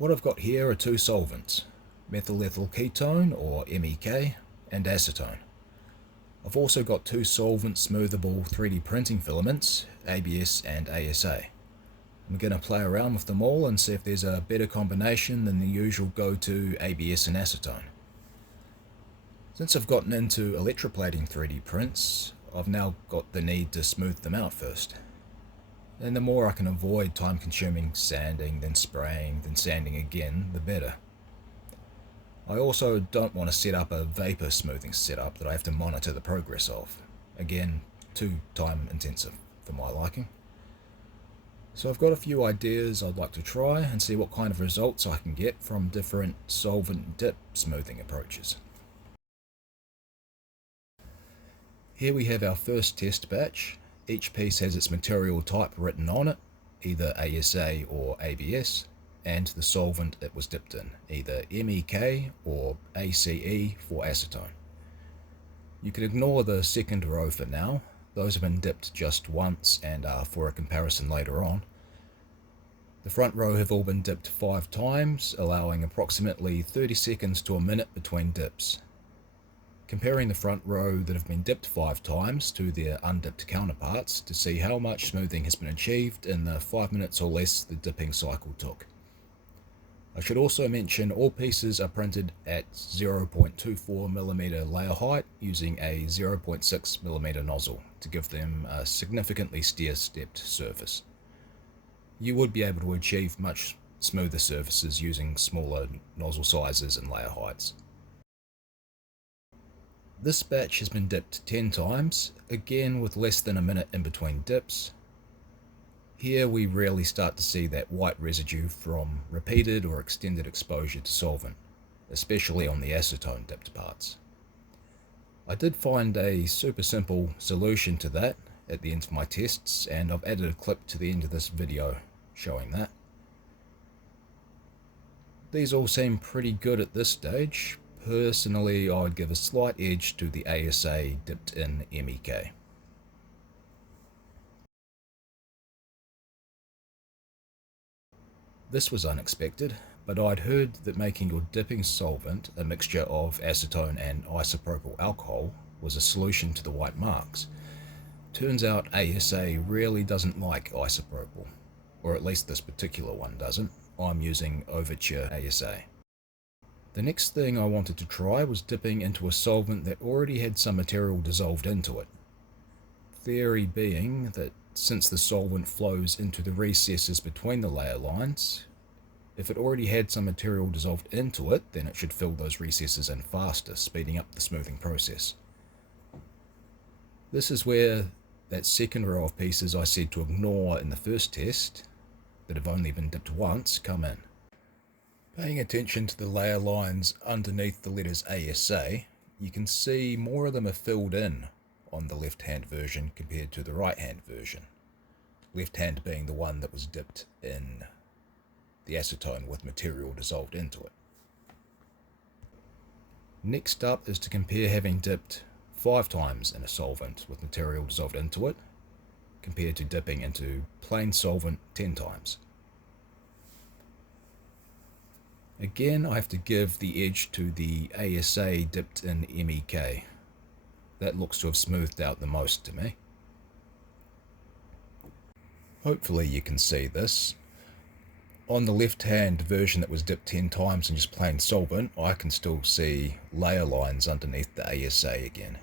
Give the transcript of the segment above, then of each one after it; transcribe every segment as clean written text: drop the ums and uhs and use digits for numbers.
What I've got here are two solvents, methyl ethyl ketone or MEK and acetone. I've also got two solvent smoothable 3D printing filaments, ABS and ASA. I'm going to play around with them all and see if there's a better combination than the usual go-to ABS and acetone. Since I've gotten into electroplating 3D prints, I've now got the need to smooth them out first. And the more I can avoid time-consuming sanding, then spraying, then sanding again, the better. I also don't want to set up a vapor smoothing setup that I have to monitor the progress of. Again, too time intensive for my liking. So I've got a few ideas I'd like to try and see what kind of results I can get from different solvent dip smoothing approaches. Here we have our first test batch. Each piece has its material type written on it, either ASA or ABS, and the solvent it was dipped in, either MEK or ACE for acetone. You can ignore the second row for now. Those have been dipped just once and are for a comparison later on. The front row have all been dipped 5 times, allowing approximately 30 seconds to a minute between dips. Comparing the front row that have been dipped 5 times to their undipped counterparts to see how much smoothing has been achieved in the 5 minutes or less the dipping cycle took. I should also mention all pieces are printed at 0.24mm layer height using a 0.6mm nozzle to give them a significantly stair-stepped surface. You would be able to achieve much smoother surfaces using smaller nozzle sizes and layer heights. This batch has been dipped 10 times, again with less than a minute in between dips. Here we rarely start to see that white residue from repeated or extended exposure to solvent, especially on the acetone dipped parts. I did find a super simple solution to that at the end of my tests, and I've added a clip to the end of this video showing that. These all seem pretty good at this stage. Personally, I would give a slight edge to the ASA dipped in MEK. This was unexpected, but I'd heard that making your dipping solvent a mixture of acetone and isopropyl alcohol was a solution to the white marks. Turns out ASA really doesn't like isopropyl, or at least this particular one doesn't. I'm using Overture ASA. The next thing I wanted to try was dipping into a solvent that already had some material dissolved into it. Theory being that since the solvent flows into the recesses between the layer lines, if it already had some material dissolved into it, then it should fill those recesses in faster, speeding up the smoothing process. This is where that second row of pieces I said to ignore in the first test, that have only been dipped once, come in. Paying attention to the layer lines underneath the letters ASA, you can see more of them are filled in on the left-hand version compared to the right-hand version. Left hand being the one that was dipped in the acetone with material dissolved into it. Next up is to compare having dipped 5 times in a solvent with material dissolved into it, compared to dipping into plain solvent 10 times. Again, I have to give the edge to the ASA dipped in MEK. That looks to have smoothed out the most to me. Hopefully you can see this. On the left-hand version that was dipped 10 times in just plain solvent, I can still see layer lines underneath the ASA again,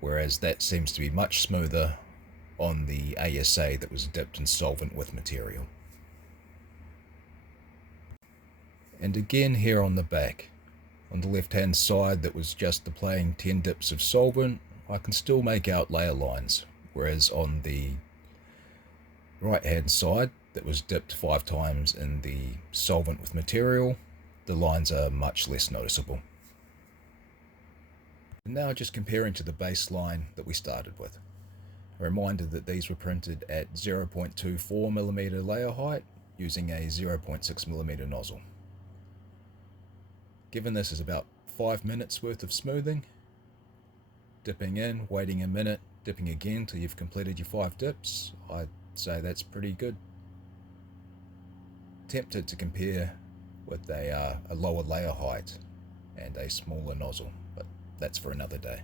whereas that seems to be much smoother on the ASA that was dipped in solvent with material. And again here on the back, on the left-hand side that was just the plain 10 dips of solvent, I can still make out layer lines, whereas on the right-hand side that was dipped 5 times in the solvent with material, the lines are much less noticeable. And now just comparing to the baseline that we started with. A reminder that these were printed at 0.24mm layer height using a 0.6mm nozzle. Given this is about 5 minutes worth of smoothing, dipping in, waiting a minute, dipping again till you've completed your 5 dips, I'd say that's pretty good. Tempted to compare with a lower layer height and a smaller nozzle, but that's for another day.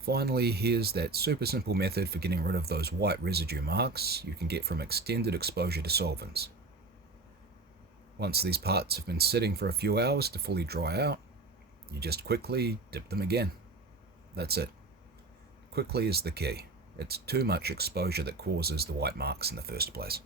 Finally, here's that super simple method for getting rid of those white residue marks you can get from extended exposure to solvents. Once these parts have been sitting for a few hours to fully dry out, you just quickly dip them again. That's it. Quickly is the key. It's too much exposure that causes the white marks in the first place.